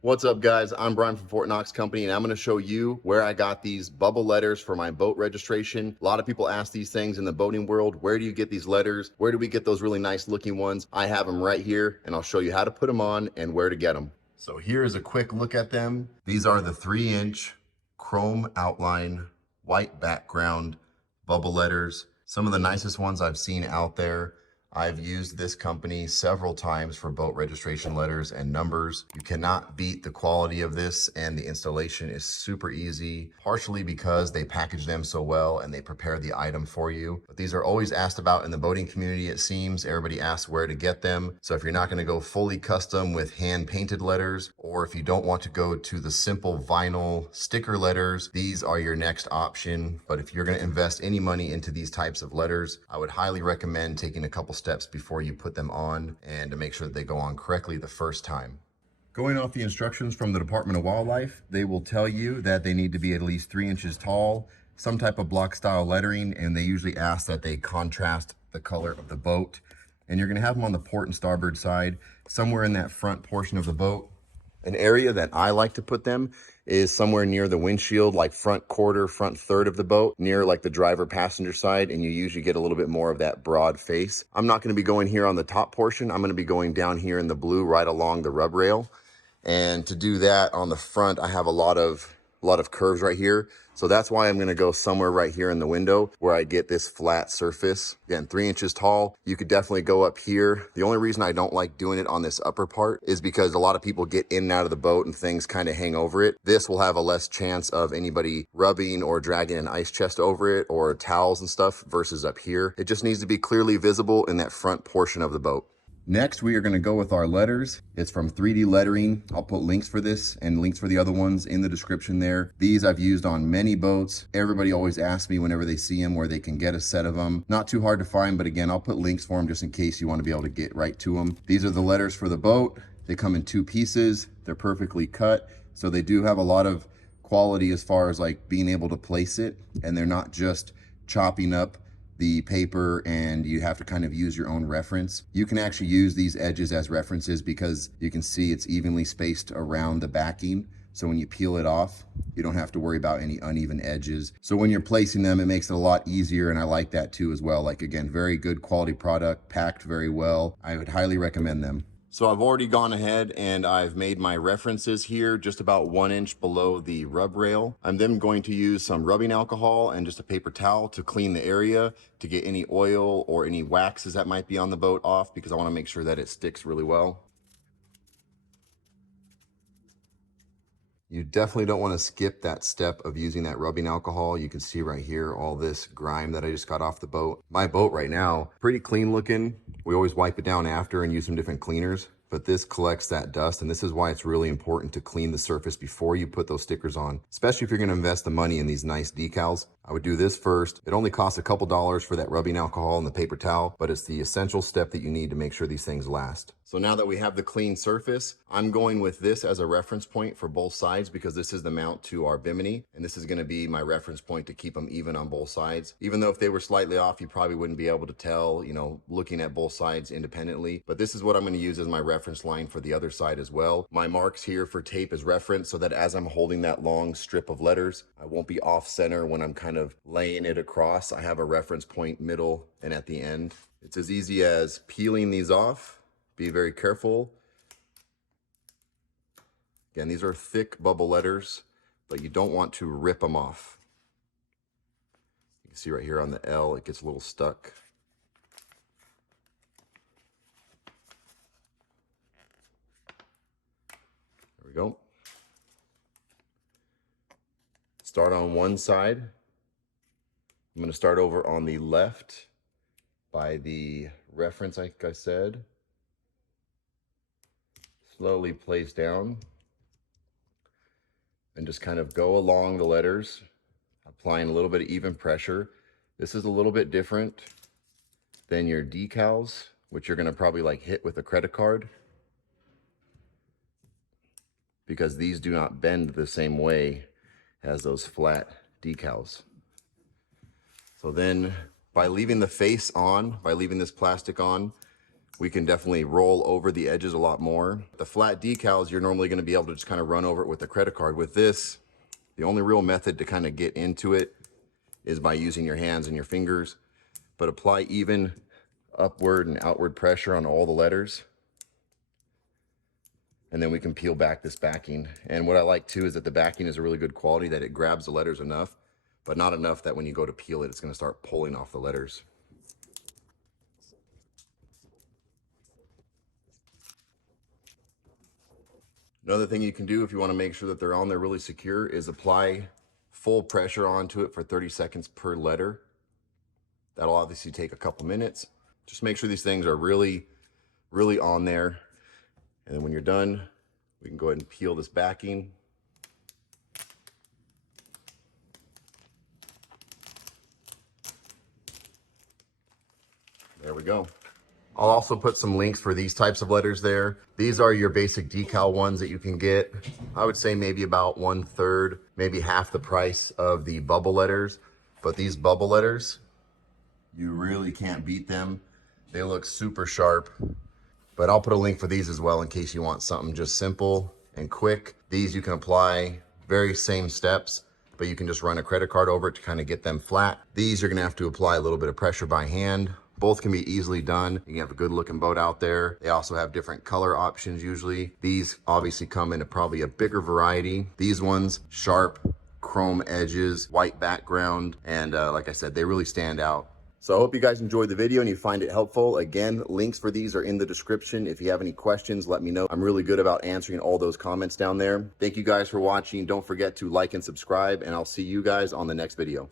What's up, guys? I'm Brian from Fort Knox Company, and I'm going to show you where I got these bubble letters for my boat registration. A lot of people ask these things in the boating world. Where do you get these letters? Where do we get those really nice looking ones? I have them right here, and I'll show you how to put them on and where to get them. So here's a quick look at them. These are the 3-inch chrome outline, white background bubble letters. Some of the nicest ones I've seen out there. I've used this company several times for boat registration letters and numbers. You cannot beat the quality of this, and the installation is super easy, partially because they package them so well and they prepare the item for you. But these are always asked about in the boating community, it seems. Everybody asks where to get them. So if you're not going to go fully custom with hand painted letters, or if you don't want to go to the simple vinyl sticker letters, these are your next option. But if you're going to invest any money into these types of letters, I would highly recommend taking a couple steps before you put them on and to make sure that they go on correctly the first time. Going off the instructions from the Department of Wildlife, they will tell you that they need to be at least 3 inches tall, some type of block style lettering, and they usually ask that they contrast the color of the boat. And you're going to have them on the port and starboard side, somewhere in that front portion of the boat. An area that I like to put them is somewhere near the windshield, like front quarter, front third of the boat, near like the driver passenger side, and you usually get a little bit more of that broad face. I'm not going to be going here on the top portion. I'm going to be going down here in the blue right along the rub rail. And to do that on the front, I have a lot of curves right here. So that's why I'm going to go somewhere right here in the window where I get this flat surface. Again, 3 inches tall. You could definitely go up here. The only reason I don't like doing it on this upper part is because a lot of people get in and out of the boat and things kind of hang over it. This will have a less chance of anybody rubbing or dragging an ice chest over it or towels and stuff versus up here. It just needs to be clearly visible in that front portion of the boat. Next, we are going to go with our letters. It's from 3D Lettering. I'll put links for this and links for the other ones in the description there. These I've used on many boats. Everybody always asks me whenever they see them where they can get a set of them. Not too hard to find, but again, I'll put links for them just in case you want to be able to get right to them. These are the letters for the boat. They come in 2 pieces. They're perfectly cut. So they do have a lot of quality as far as like being able to place it, and they're not just chopping up the paper and you have to kind of use your own reference. You can actually use these edges as references because you can see it's evenly spaced around the backing. So when you peel it off, you don't have to worry about any uneven edges. So when you're placing them, it makes it a lot easier, and I like that too as well. Like again, very good quality product, packed very well. I would highly recommend them. So I've already gone ahead and I've made my references here just about 1 inch below the rub rail. I'm then going to use some rubbing alcohol and just a paper towel to clean the area to get any oil or any waxes that might be on the boat off, because I want to make sure that it sticks really well. You definitely don't want to skip that step of using that rubbing alcohol. You can see right here all this grime that I just got off the boat. My boat right now, pretty clean looking. We always wipe it down after and use some different cleaners, but this collects that dust, and this is why it's really important to clean the surface before you put those stickers on, especially if you're going to invest the money in these nice decals. I would do this first. It only costs a couple dollars for that rubbing alcohol and the paper towel, but it's the essential step that you need to make sure these things last. So now that we have the clean surface, I'm going with this as a reference point for both sides because this is the mount to our bimini, and this is going to be my reference point to keep them even on both sides. Even though if they were slightly off, you probably wouldn't be able to tell, you know, looking at both sides independently. But this is what I'm going to use as my reference line for the other side as well. My marks here for tape is reference so that as I'm holding that long strip of letters, I won't be off center when I'm kind of laying it across. I have a reference point middle and at the end. It's as easy as peeling these off. Be very careful. Again, these are thick bubble letters, but you don't want to rip them off. You can see right here on the L, it gets a little stuck. There we go. Start on one side. I'm going to start over on the left by the reference, like I said. Slowly place down and just kind of go along the letters, applying a little bit of even pressure. This is a little bit different than your decals, which you're going to probably like hit with a credit card, because these do not bend the same way as those flat decals. So then by leaving the face on, by leaving this plastic on, we can definitely roll over the edges a lot more. The flat decals, you're normally going to be able to just kind of run over it with a credit card. With this, the only real method to kind of get into it is by using your hands and your fingers, but apply even upward and outward pressure on all the letters. And then we can peel back this backing. And what I like too is that the backing is a really good quality, that it grabs the letters enough, but not enough that when you go to peel it, it's going to start pulling off the letters. Another thing you can do if you want to make sure that they're on there really secure is apply full pressure onto it for 30 seconds per letter. That'll obviously take a couple minutes. Just make sure these things are really on there. And then when you're done, we can go ahead and peel this backing. There we go. I'll also put some links for these types of letters there. These are your basic decal ones that you can get. I would say maybe about 1/3, maybe half the price of the bubble letters. But these bubble letters, you really can't beat them. They look super sharp. But I'll put a link for these as well in case you want something just simple and quick. These you can apply very same steps, but you can just run a credit card over it to kind of get them flat. These you're gonna have to apply a little bit of pressure by hand. Both can be easily done. You can have a good looking boat out there. They also have different color options usually. These obviously come in probably a bigger variety. These ones, sharp, chrome edges, white background, and like I said, they really stand out. So I hope you guys enjoyed the video and you find it helpful. Again, links for these are in the description. If you have any questions, let me know. I'm really good about answering all those comments down there. Thank you guys for watching. Don't forget to like and subscribe, and I'll see you guys on the next video.